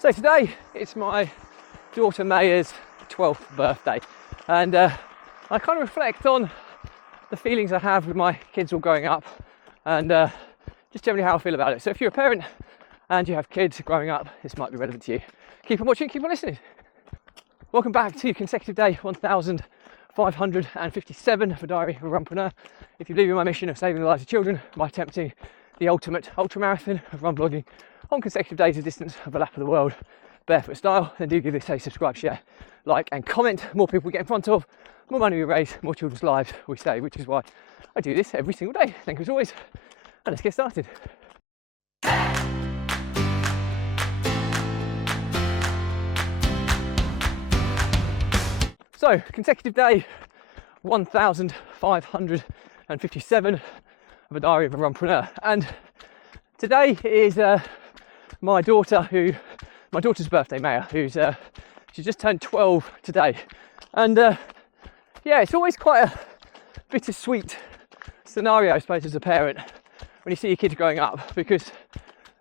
So today it's my daughter Maya's 12th birthday, and I kind of reflect on the feelings I have with my kids all growing up, and just generally how I feel about it. So if you're a parent and you have kids growing up, this might be relevant to you. Keep on watching, keep on listening. Welcome back to consecutive day 1557 of a diary of a Runpreneur. If you believe in my mission of saving the lives of children by attempting the ultimate ultramarathon of run blogging on consecutive days a distance of a lap of the world, barefoot style, then do give this a subscribe, share, like and comment. More people we get in front of, more money we raise, more children's lives we save, which is why I do this every single day. Thank you as always, and let's get started. So, consecutive day 1557 of a diary of a Runpreneur, and today is my daughter's birthday, Maya, she's just turned 12 today, and yeah, it's always quite a bittersweet scenario, I suppose, as a parent when you see your kids growing up, because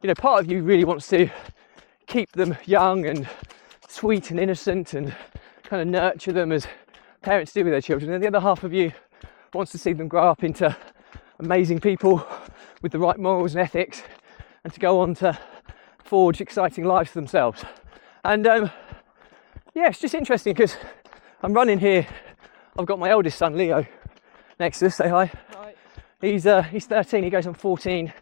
you know, part of you really wants to keep them young and sweet and innocent and kind of nurture them as parents do with their children, and the other half of you wants to see them grow up into amazing people with the right morals and ethics, and to go on to forge exciting lives for themselves. And yeah, it's just interesting because I'm running here. I've got my eldest son Leo next to us. Say hi. Hi. He's 13. He goes on 14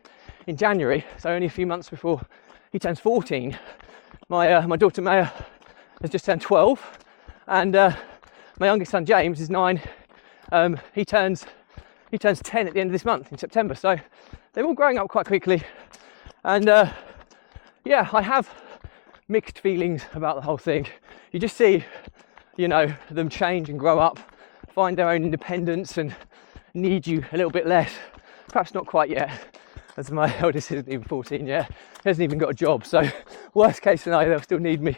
in January, so only a few months before he turns 14. My daughter Maya has just turned 12, and my youngest son James is 9. He turns 10 at the end of this month in September. So they're all growing up quite quickly, and yeah, I have mixed feelings about the whole thing. You just see, you know, them change and grow up, find their own independence and need you a little bit less. Perhaps not quite yet, as my eldest isn't even 14 yet. He hasn't even got a job, so worst case scenario, they'll still need me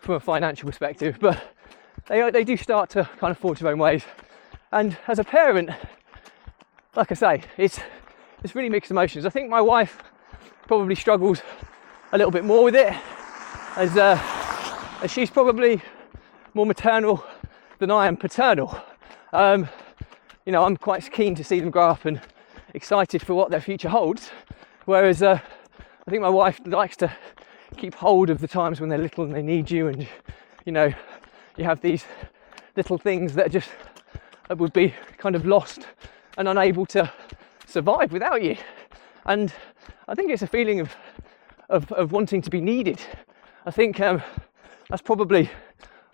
from a financial perspective, but they do start to kind of forge their own ways. And as a parent, like I say, it's really mixed emotions. I think my wife probably struggles a little bit more with it, as she's probably more maternal than I am paternal. You know, I'm quite keen to see them grow up and excited for what their future holds, whereas I think my wife likes to keep hold of the times when they're little and they need you, and you know, you have these little things that just would be kind of lost and unable to survive without you. And I think it's a feeling of wanting to be needed. I think that's probably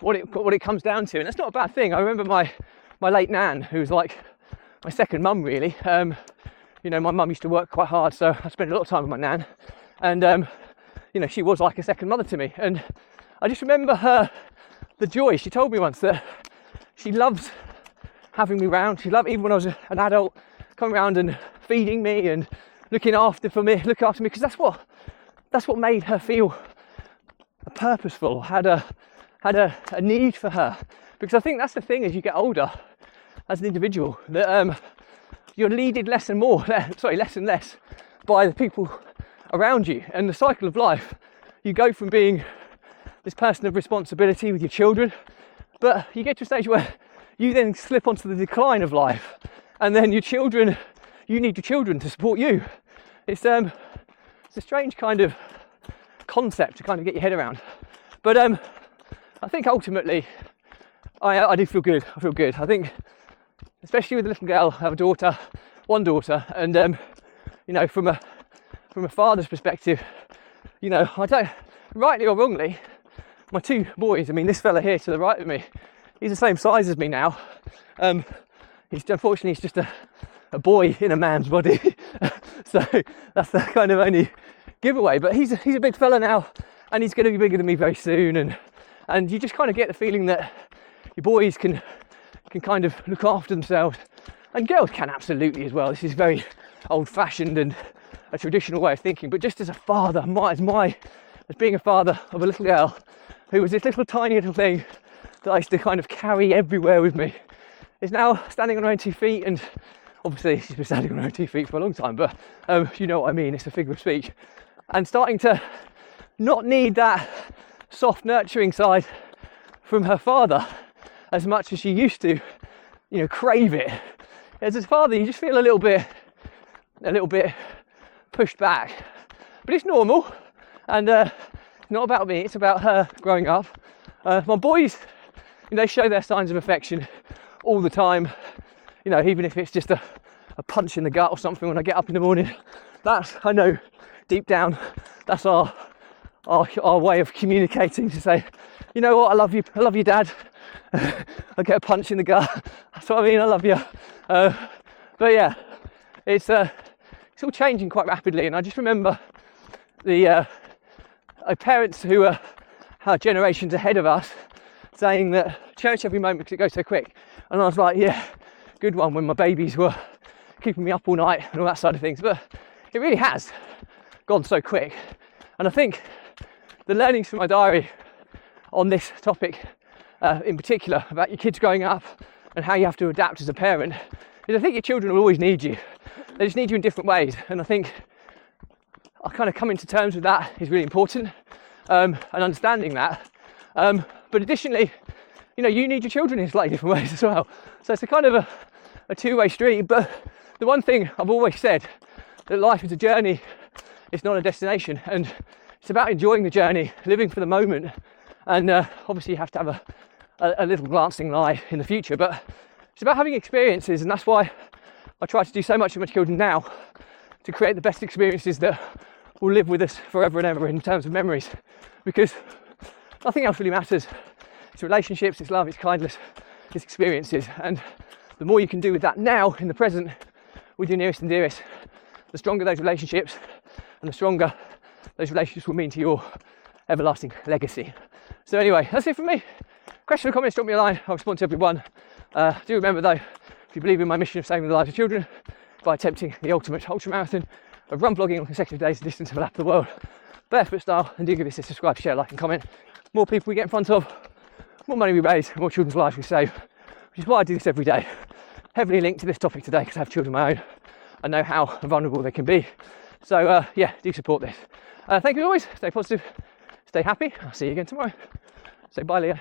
what it comes down to, and that's not a bad thing. I remember my late nan, who was like my second mum really. You know, my mum used to work quite hard, so I spent a lot of time with my nan, and you know, she was like a second mother to me. And I just remember the joy. She told me once that she loves having me round. She loved, even when I was an adult, coming around and feeding me and looking after me, because that's what made her feel purposeful, had a need for her. Because I think that's the thing, as you get older as an individual, that you're needed less and less by the people around you. And the cycle of life, you go from being this person of responsibility with your children, but you get to a stage where you then slip onto the decline of life, and then you need your children to support you. It's a strange kind of concept to kind of get your head around, but I think ultimately I do feel good. I feel good. I think, especially with a little girl, I have one daughter, and you know, from a father's perspective, you know, I don't, rightly or wrongly, my two boys, I mean, this fella here to the right of me, he's the same size as me now. Unfortunately, he's just a boy in a man's body, so that's the kind of only giveaway. But he's a big fella now, and he's going to be bigger than me very soon. And you just kind of get the feeling that your boys can kind of look after themselves, and girls can absolutely as well. This is very old-fashioned and a traditional way of thinking. But just as a father, as being a father of a little girl who was this little tiny little thing that I used to kind of carry everywhere with me, is now standing on her own 2 feet, and obviously she's been standing on her own 2 feet for a long time, but you know what I mean, it's a figure of speech, and starting to not need that soft, nurturing side from her father as much as she used to, crave it. As his father, you just feel a little bit pushed back. But it's normal, and it's not about me, it's about her growing up. My boys, they show their signs of affection all the time, even if it's just a punch in the gut or something when I get up in the morning. That's, I know, deep down, that's our way of communicating, to say, you know what, I love you, Dad. I get a punch in the gut. That's what I mean, I love you. But yeah, it's all changing quite rapidly, and I just remember the parents who are generations ahead of us saying that cherish every moment because it goes so quick. And I was like, yeah, good one, when my babies were keeping me up all night and all that side of things. But it really has gone so quick. And I think the learnings from my diary on this topic in particular, about your kids growing up and how you have to adapt as a parent, is I think your children will always need you. They just need you in different ways. And I think I kind of coming to terms with that is really important, and understanding that. But additionally, you need your children in slightly different ways as well. So it's a kind of a two-way street. But the one thing I've always said, that life is a journey, it's not a destination. And it's about enjoying the journey, living for the moment. And obviously you have to have a little glancing eye in the future, but it's about having experiences. And that's why I try to do so much with my children now, to create the best experiences that will live with us forever and ever in terms of memories, because nothing else really matters. It's relationships, it's love, it's kindness, it's experiences. And the more you can do with that now in the present with your nearest and dearest, the stronger those relationships, and the stronger those relationships will mean to your everlasting legacy. So anyway, that's it from me. Questions or comments, drop me a line. I'll respond to everyone. Do remember though, if you believe in my mission of saving the lives of children by attempting the ultimate ultra marathon of run vlogging on consecutive days, the distance of a lap of the world, barefoot style, and do give this a subscribe, share, like and comment. More people we get in front of, more money we raise, more children's lives we save, which is why I do this every day. Heavily linked to this topic today because I have children of my own. I know how vulnerable they can be. So yeah, do support this. Thank you as always. Stay positive, stay happy. I'll see you again tomorrow. Say bye, Leo.